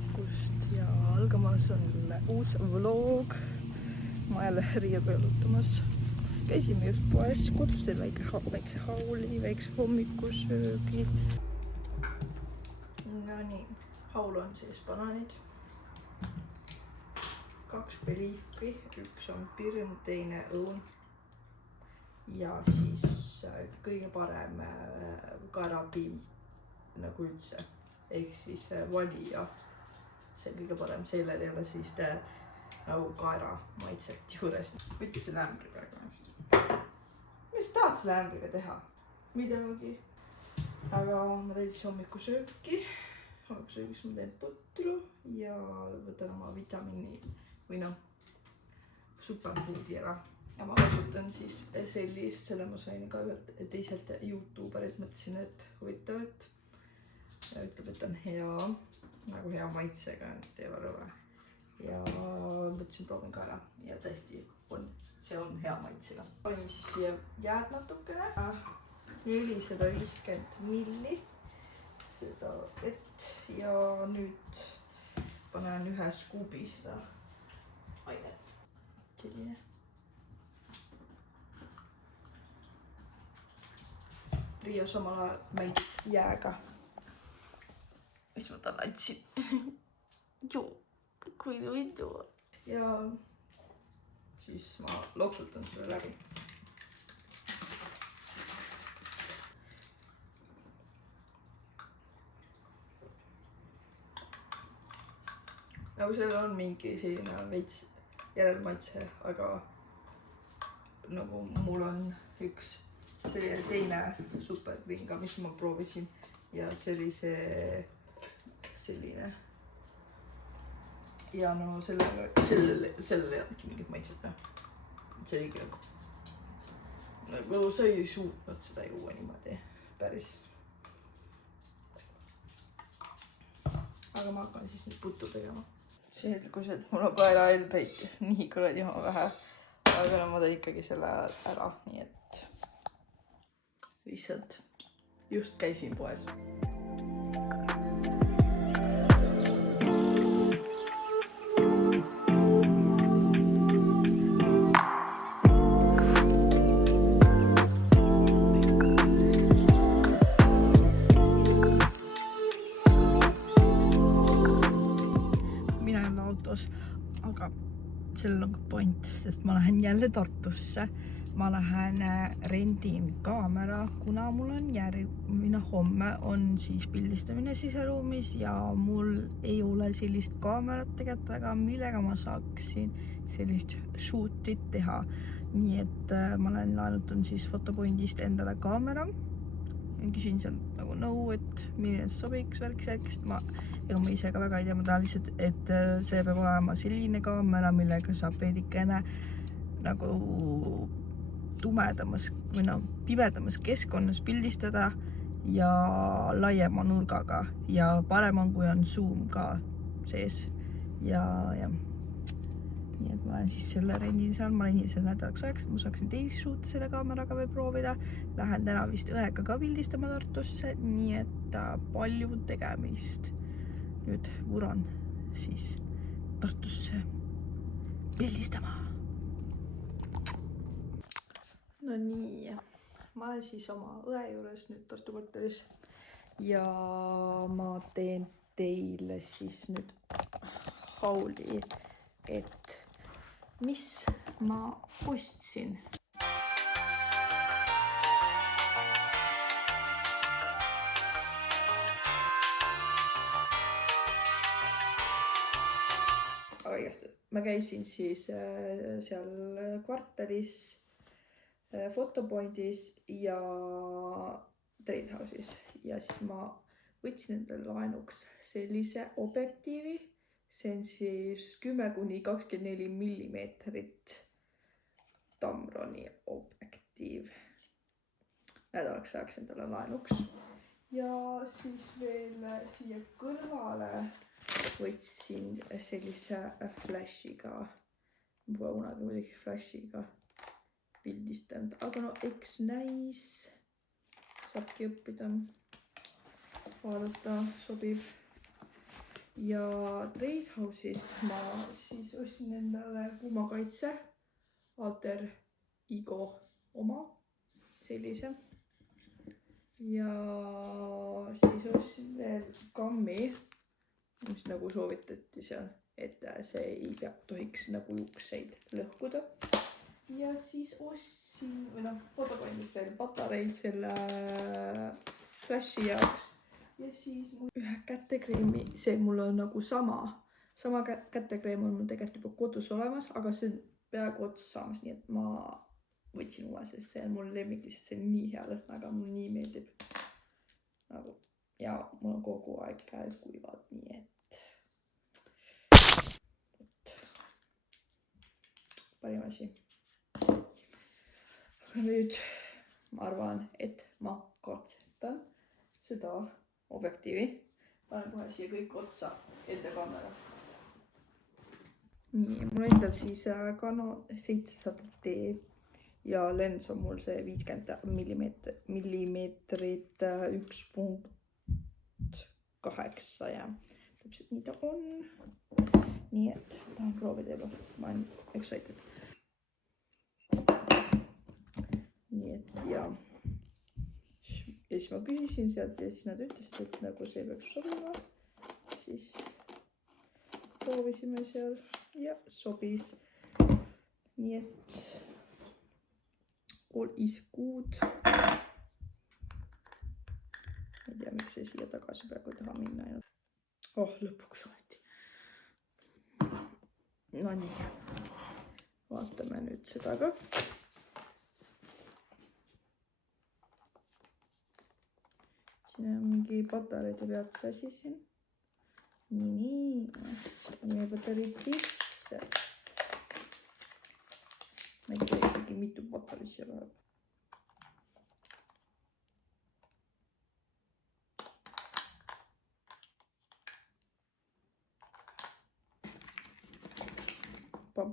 hommikust ja algamas on jälle uus vlog. Ma jälle riie pealutamas. Käisime just poes, kodus teed väikse hauli, väikse hommikusöögi. No nii, haul on siis banaanid. 2 beliifi, 1 on pirn, teine õun. Ja siis kõige parem kaerapiim nagu üldse. Ehk siis valija. See on kõige parem, sellel ei ole siis nagu kaera maitset juures. Võttis selle ämbri praegu ennast. Mis tahad selle ämbriga teha? Midagi. Aga ma teen siis hommikusööki. Hommikusöögis ma teen putru ja võtan oma vitamiini või superfoodi ära. Ja ma kasutan siis sellist, selle ma sain ka ühelt teiselt YouTuberit, mõtlesin, et huvitavat. Ja ütleb, et on hea, nagu hea maitsega, teevad õve. Ja mõtlesin, proovin ka ära ja tõesti on, see on hea maitsega. Panin siis siia jääd natukene, 450 milli seda vett ja nüüd panen 1 skuubi seda ainet. Selline. Riia samal ajal mängib jääga. Mis ma talle andsin? Joo, kui võidu. Ja siis ma loksutan selle läbi. Nagu sellel on mingi selline veits järelmaitse, aga nagu mul on üks teine supervinga, mis ma proovisin ja see oli selline. Ja no sellele ei olnudki mingit maitset. See oli nagu sa ei suutnud seda juua niimoodi päris. Aga ma hakkan siis nüüd puttu tegema. Selgus, et mul on kaerahelbeid nii kuradi vähe, aga no ma teen ikkagi selle ära, nii et lihtsalt just käisin poes. Mina olen autos, aga sellel on ka point, sest ma lähen jälle Tartusse. Ma lähen rendin kaamera, kuna mul on homme on siis pildistamine siseruumis ja mul ei ole sellist kaamerat tegelikult väga, millega ma saaksin sellist shootit teha. Nii et ma olen laenutun siis fotopointist endale kaamera. Küsin seal nagu nõu, et milline sobiks värkisärkist. Ma ise ka väga ei tea, ma tahan lihtsalt, et see peab olema selline kaamera, millega saab veidikene nagu tumedamas või pimedamas keskkonnas pildistada ja laiema nurgaga ja parem on, kui on zoom ka sees ja nii et ma olen siis selle rendin seal, ma rendin selle nädalaks ajaks, et ma saaksin teist shoot'i selle kaameraga veel proovida. Lähen täna vist õega ka pildistama Tartusse, nii et palju tegemist. Nüüd vuran siis Tartusse pildistama. No nii, ma olen siis oma õe juures nüüd Tartu korteris ja ma teen teile siis nüüd hauli, et mis ma ostsin. Aga igast, ma käisin siis seal kvartalis fotopointis ja Tradehouse'is ja siis ma võtsin endale laenuks sellise objektiivi. See on siis 10–24 millimeetrit Tamroni objektiiv. Nädalaks ajaks endale laenuks. Ja siis veel siia kõrvale võtsin sellise flashiga. Ma pole kunagi muidugi flashiga pildistanud, aga no eks näis. Saabki õppida. Vaadata sobib. ja Trade House'is ma siis ostsin endale kuumakaitse Alter Ego oma sellise ja siis ostsin veel kammi, mis nagu soovitati seal, et see ei tohiks nagu juukseid lõhkuda. Ja siis ostsin fotokandist veel patareid selle flashi jaoks ja siis ühe kätekreemi, see mul on nagu sama kätekreem on mul tegelikult juba kodus olemas, aga see on peaaegu otsa saamas, nii et ma võtsin uue, sest see on mul lemmik, see on nii hea lõhnaga, mulle nii meeldib nagu ja mul on kogu aeg käed kuivad, nii et parim asi. Nüüd ma arvan, et ma katsetan seda objektiivi. Panen kohe siia kõik otsa enda kaamera. Nii, mul endal siis Canon 700D ja lens on mul see 50 millimeetrit 1.8 ja täpselt nii ta on. Nii et tahan proovida juba, ma olen excited. Nii et ja siis ma küsisin sealt ja siis nad ütlesid, et nagu see peaks sobima. Siis proovisime seal ja sobis. Nii et all is good. Ei tea, miks see siia tagasi praegu ei taha minna. Lõpuks ometi. No nii, vaatame nüüd seda ka. Siin on mingi patareide pealt see asi siin. Nii patareid sisse. Ma ei tea isegi mitu patareid siia läheb.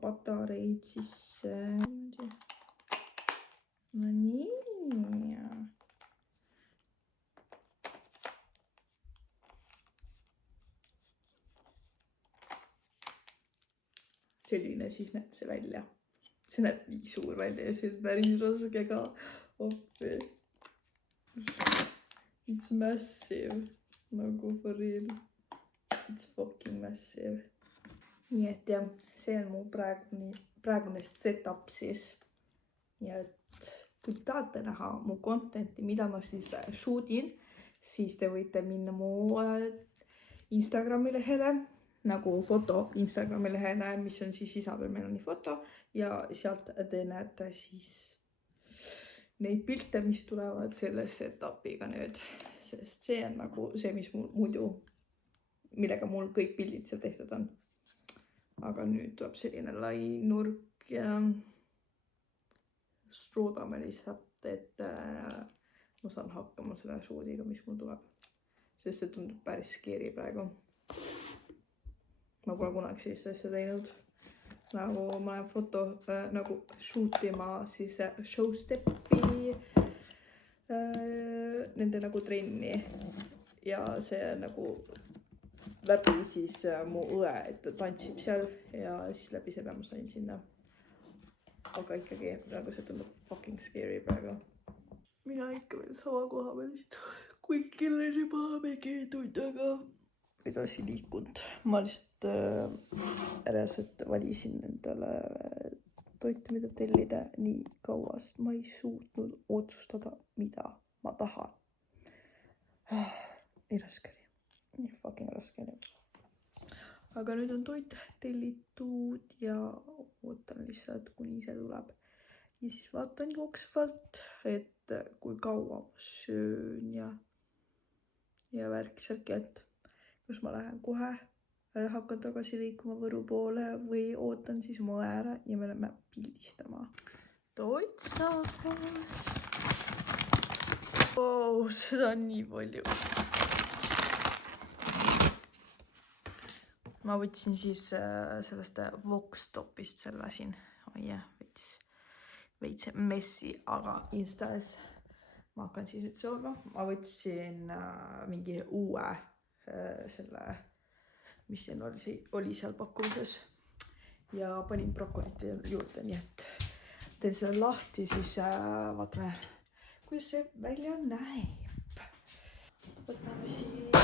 Patareid sisse. No nii. Selline siis näeb see välja. See näeb nii suur välja ja see on päris raske ka. It's massive. Nagu for real. It's fucking massive. Nii et jah, see on mu praegune setup siis. Ja et kui tahate näha mu contenti, mida ma siis shoot'in, siis te võite minna mu Instagrami lehele, nagu foto Instagrami lehele, mis on siis Isabel Meloni foto ja sealt te näete siis neid pilte, mis tulevad selle setupiga nüüd, sest see on nagu see, mis mul muidu, millega mul kõik pildid seal tehtud on. Aga nüüd tuleb selline lai nurk ja loodame lihtsalt, et ma saan hakkama selle shoot'iga, mis mul tuleb, sest see tundub päris scary praegu. Ma pole kunagi sellist asja teinud. Nagu ma lähen foto nagu shootima siis showsteppi nende nagu trenni ja see nagu läbi siis mu õe, et ta tantsib seal ja siis läbi selle ma sain sinna. Aga ikkagi praegu see tundub fucking scary praegu. Mina ikka veel sama koha peal lihtsalt, kui kell on juba mingi tund aega edasi liikunud. Ma lihtsalt reaalselt valisin endale toitu, mida tellida nii kaua, sest ma ei suutnud otsustada, mida ma tahan. Nii raske oli. Nii fucking raske oli. Aga nüüd on toit tellitud ja ootan lihtsalt, kuni see tuleb. Ja siis vaatan jooksvalt, et kui kaua ma söön ja värk sealt, et kas ma lähen kohe, hakkan tagasi liikuma Võru poole või ootan siis mu ära ja me läheme pildistama. Toit saabus. Seda on nii palju. Ma võtsin siis sellest Voxtopist selle siin. Veits messi, aga Instas ma hakkan siis üldse olema. Ma võtsin mingi uue selle mis siin oli seal pakkumises. Ja panin brokolit juurde, nii et teen selle lahti, siis vaatame, kuidas see välja näeb. Võtame siis...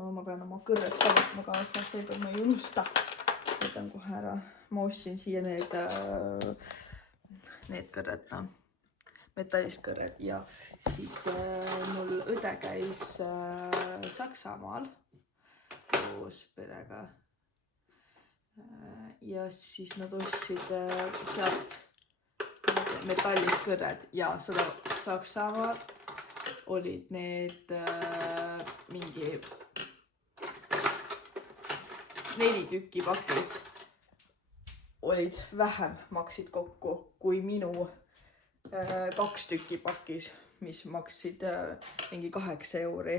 ma pean oma kõrred ka võtma kaasa, seekord ma ei unusta. Võtan kohe ära. Ma ostsin siia need kõrred, metallist kõrred ja siis mul õde käis Saksamaal koos perega. Ja siis nad ostsid sealt metallist kõrred ja seda Saksamaal olid need mingi 4 tükki pakis olid vähem, maksid kokku kui minu 2 tükki pakis, mis maksid mingi 8 €.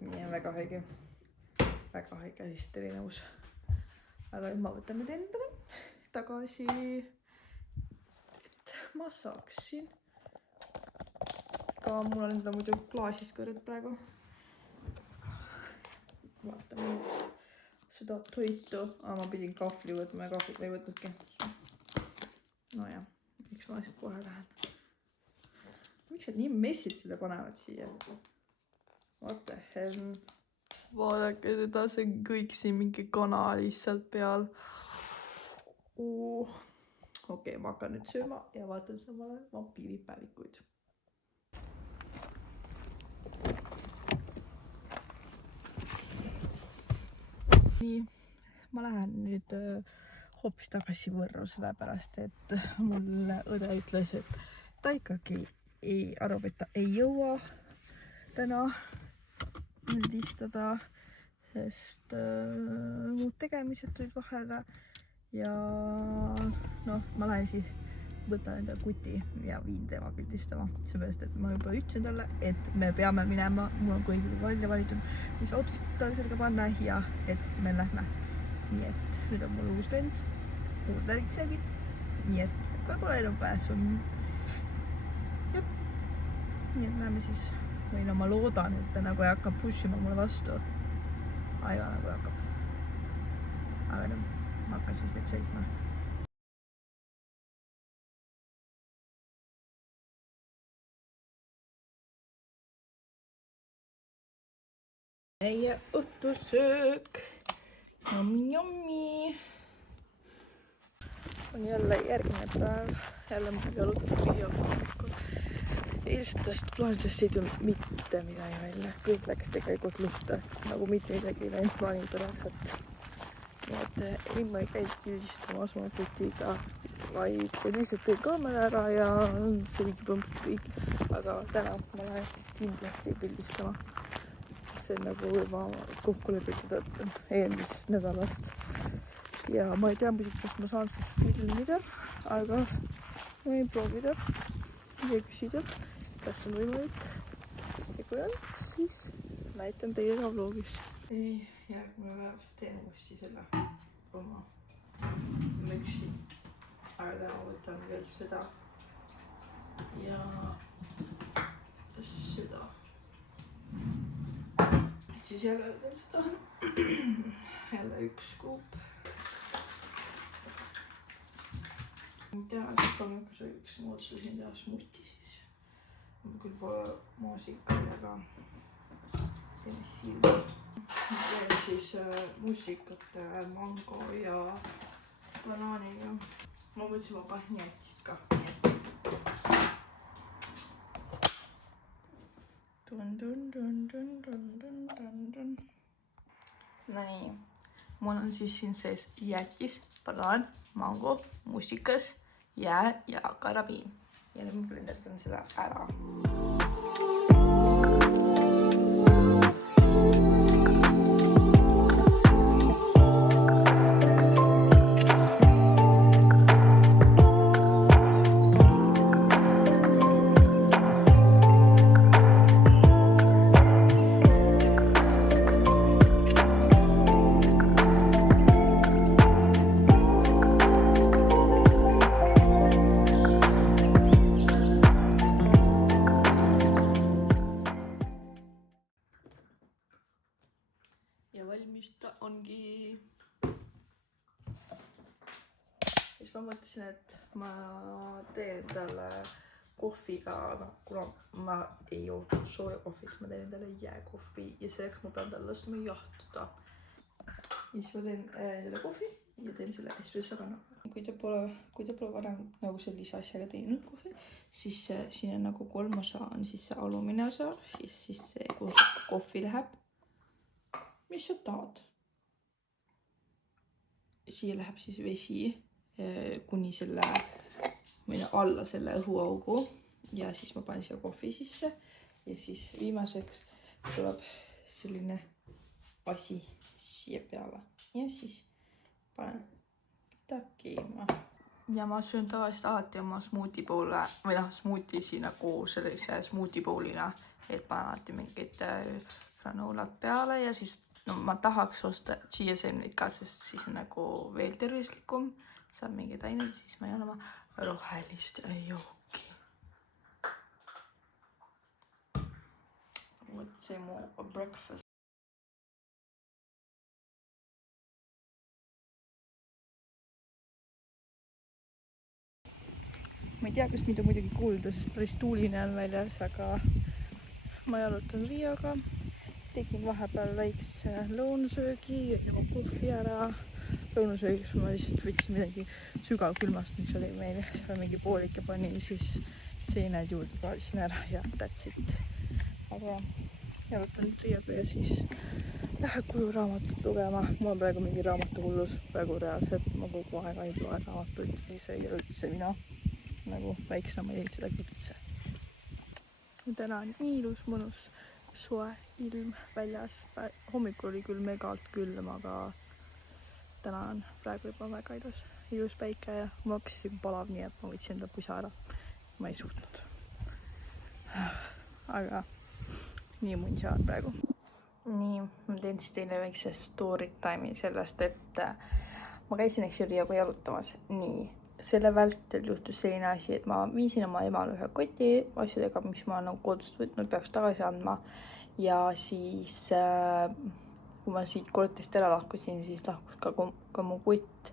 Nii on väga haige lihtsalt erinevus. Aga nüüd ma võtan need endale tagasi, et ma saaksin. Ka mul on enda muidu klaasist kõrred praegu. Vaatame seda toitu. Ma pidin kahvli võtma ja kahvlit ei võtnudki. No jah, miks ma lihtsalt kohe lähen. Miks nad nii messid seda panevad siia? What the hell? Vaadake seda, see on kõik siin mingi kana lihtsalt peal. Okei, ma hakkan nüüd sööma ja vaatan samale vampiiripäevikuid. Nii, ma lähen nüüd hoopis tagasi Võrru, sellepärast et mul õde ütles, et ta ikkagi arvab, et ta ei jõua täna üldistada, sest muud tegemised tulid vahele ja ma lähen siis, võtan enda kuti ja viin tema pildistama, seepärast, et ma juba ütlesin talle, et me peame minema, mul on kõigil välja valitud, mis outfit tal sellega panna ja et me lähme. Nii et nüüd on mul uus lens, uus värgitsegid, nii et ka pole enam pääsu. Nii et näeme siis. Või ma loodan, et ta nagu ei hakka pushima mulle vastu. Aiva nagu hakkab. Aga ma hakkan siis nüüd sõitma. Meie õhtusöök. Jammi. On jälle järgmine päev. Jälle ma jaluttu viia. Eilsetest plaanidest ei tulnud mitte midagi välja. Kõik läks tegelikult luhta. Nagu mitte midagi ei läinud plaani pärast. Nii et ei ma ei käinud pildistamas oma kutiga, vaid lihtsalt tõin kaamera ära ja see oligi põmsalt kõik. Aga täna ma lähen kindlasti pildistama. See on nagu juba kokku lepitud eelmisest nädalast. Ja ma ei tea muidugi, kas ma saan seda filmida, aga ma võin proovida ja küsida, kas on võimalik. Ja kui on, siis näitan teile ka vlogis. Järgmine päev teen uuesti selle oma lõksi. Aga täna võtan veel seda ja seda. Siis jälle võtan seda. Jälle 1 kuup. Ma tean, et hommikul sööks ma otsusin teha smuuti siis. Ma küll pole muusikaid, aga teeme silmi. Teen siis muusikate mango ja banaaniga. Ma mõtlesin, ma panen jätist ka. No nii, mul on siis siin sees jätis, banaan, mango, muusikas, jää ja karabiin. Ja nüüd ma blenderdan seda ära. ja valmis ta ongi. Siis ma mõtlesin, et ma teen talle kohviga, aga kuna ma ei joo sooja kohvi, siis ma teen talle jääkohvi ja selleks ma pean talle laskma jahtuda. Ja siis ma teen talle kohvi ja teen selle espresso kannaga. Kui te pole varem nagu sellise asjaga teinud kohvi, siis siin on nagu 3 osa, on siis see alumine osa, siis see, kuhu kohvi läheb. Mis sa tahad? Siia läheb siis vesi kuni selle alla selle õhuaugu ja siis ma panen siia kohvi sisse ja siis viimaseks tuleb selline asi siia peale ja siis panen ta keema. Ja ma söön tavaliselt alati oma smuuti poole või smuutisi nagu sellise smuuti poolina, et panen alati mingid granoolat peale ja siis ma tahaks osta chia seemneid ka, sest siis on nagu veel tervislikum. Saab mingeid aineid, siis ma jään oma rohelist jooki. Vot see mu breakfast. Ma ei tea, kas mida muidugi kuulda, sest päris tuuline on väljas, aga ma jalutan Riiaga. Tegin vahepeal väikse lõunasöögi ja juba kohvi ära. Lõunasöögiks ma lihtsalt võtsin midagi sügavkülmast, mis oli meil seal mingi poolik ja panin siis seened juurde, praadisin ära ja that's it. Aga jalutan nüüd Riiaga ja siis lähen koju raamatut lugema. Mul on praegu mingi raamatuhullus, praegu reaalselt ma kogu aeg ei loe raamatuid. See ei ole üldse mina, nagu väiksena ma jõin seda kütse. Täna on nii ilus, mõnus, soe ilm väljas. Hommikul oli küll megalt külm, aga täna on praegu juba väga ilus päike ja mul hakkas isegi palav, nii et ma võtsin enda pusa ära. Ma ei suutnud. Aga nii munša on praegu. Nii, ma teen siis teile väikse story time'i sellest, et ma käisin Riiaga jalutamas. Nii, selle vältel juhtus selline asi, et ma viisin oma emale ühe koti asjadega, mis ma nagu kodust võtnud, peaks tagasi andma. Ja siis kui ma siit korterist ära lahkusin, siis lahkus ka mu kott.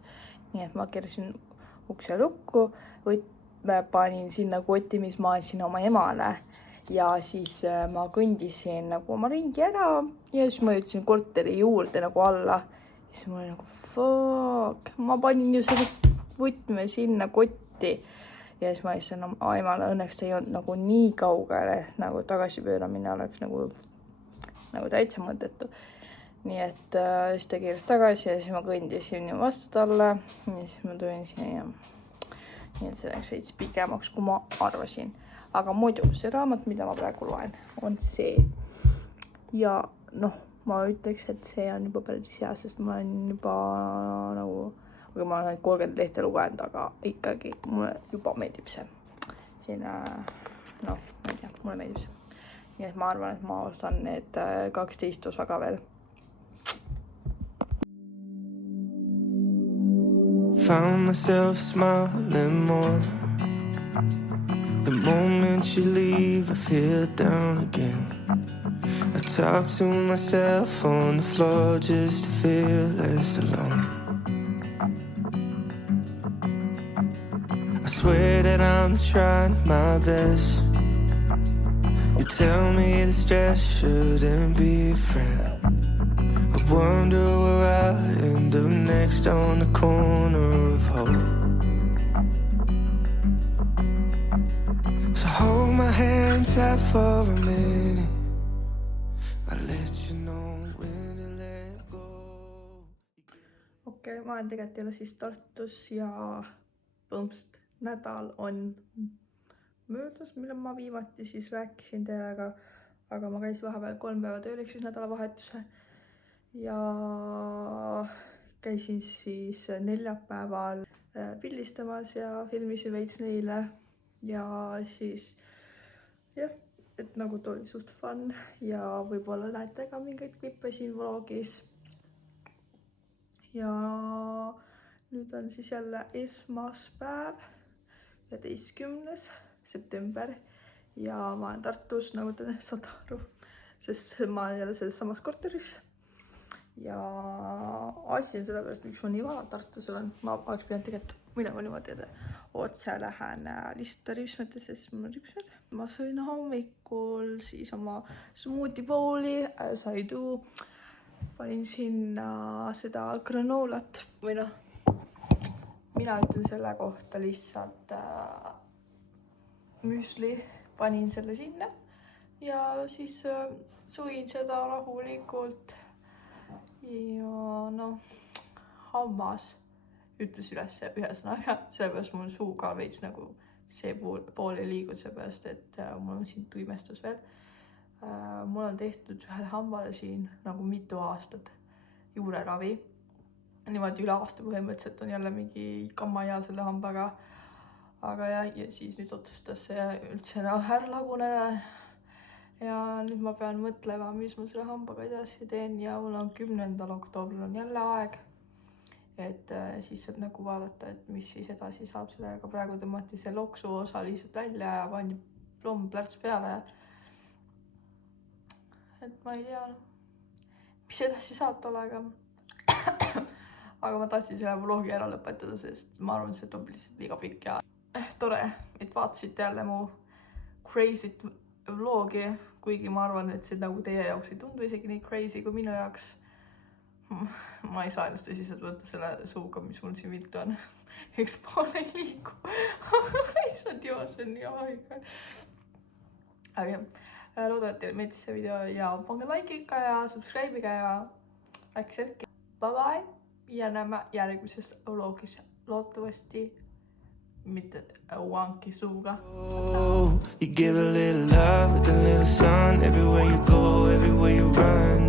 Nii et ma kersin ukse lukku, panin sinna kotti, mis ma andsin oma emale. Ja siis ma kõndisin nagu oma ringi ära ja siis ma jõudsin korteri juurde nagu alla. Ja siis ma olin nagu fuck, ma panin ju selle võtme sinna kotti. Ja siis ma ütlesin oma emale, õnneks ta ei olnud nagu nii kaugele, nagu tagasipööramine oleks nagu täitsa mõttetu. Nii et siis ta keeras tagasi ja siis ma kõndisin vastu talle ja siis ma tulin siia. Nii et see läks veits pikemaks, kui ma arvasin. Aga muidu see raamat, mida ma praegu loen, on see. Ja ma ütleks, et see on juba päris hea, sest ma olen juba nagu, aga ma olen 30 lehte lugenud, aga ikkagi mulle juba meeldib see. Siin, ma ei tea, mulle meeldib see. Nii et ma arvan, et ma ostan need 12 osa ka veel. Found myself smiling more. The moment you leave, I feel down again. I talk to myself on the floor just to feel less alone. I swear that I'm trying my best. You tell me the stress shouldn't be a friend. I wonder where I'll end up next on the corner of hope. So hold my hand tight for a minute. I'll let you know when to let go. Okei, ma olen tegelikult jälle siis Tartus ja põmpst nädal on möödas, mille ma viimati siis rääkisin teiega, aga ma käisin vahepeal 3 päeva tööl, siis nädalavahetuse. Ja käisin siis neljapäeval pildistamas ja filmisin veits neile ja siis jah, et nagu tuli suht fun ja võib-olla näete ka mingeid klippe siin vlogis. Ja nüüd on siis jälle esmaspäev, 11. september ja ma olen Tartus, nagu te saate aru, sest ma olen jälle selles samas korteris. ja asi on sellepärast, miks ma nii vara Tartus olen. Ma oleks pidanud tegelikult minema niimoodi, et otse lähen lihtsalt ripsmete, sest mul on ripsmed. Ma sõin hommikul siis oma smoothie bowli, saidu, panin sinna seda granoolat või noh, mina ütlen selle kohta lihtsalt müsli, panin selle sinna ja siis suin seda rahulikult ja noh, hammas ütles üles ühesõnaga, sellepärast mul suu ka veits nagu see pool ei liigu, sellepärast et mul on siin tuimestus veel. Mul on tehtud ühele hambale siin nagu mitu aastat juureravi. Niimoodi üle aasta põhimõtteliselt on jälle mingi kamma hea selle hambaga. Aga ja siis nüüd otsustas see üldse ära laguneda. Ja nüüd ma pean mõtlema, mis ma selle hambaga edasi teen ja mul on 10. oktoobril on jälle aeg. Et siis saab nagu vaadata, et mis siis edasi saab sellega. Praegu tõmmati see loksu osa lihtsalt välja ja pandi plomplärts peale. Et ma ei tea, mis edasi saab tollega. Aga ma tahtsin selle vlogi ära lõpetada, sest ma arvan, see tuleb lihtsalt liiga pikk ja tore, et vaatasite jälle mu crazy vlogi, kuigi ma arvan, et see nagu teie jaoks ei tundu isegi nii crazy kui minu jaoks. Ma ei saa ennast tõsiselt võtta selle suuga, mis mul siin viltu on. Üks pool ei liigu. Issand joo, see on nii haige. Aga jah, loodan, et teile meeldis see video ja pange like'iga ja subscribe'iga ja väikse hetki. Bye bye ja näeme järgmises vlogis loodetavasti mitte wanki suuga. You give a little love with a little sun everywhere you go, everywhere you run.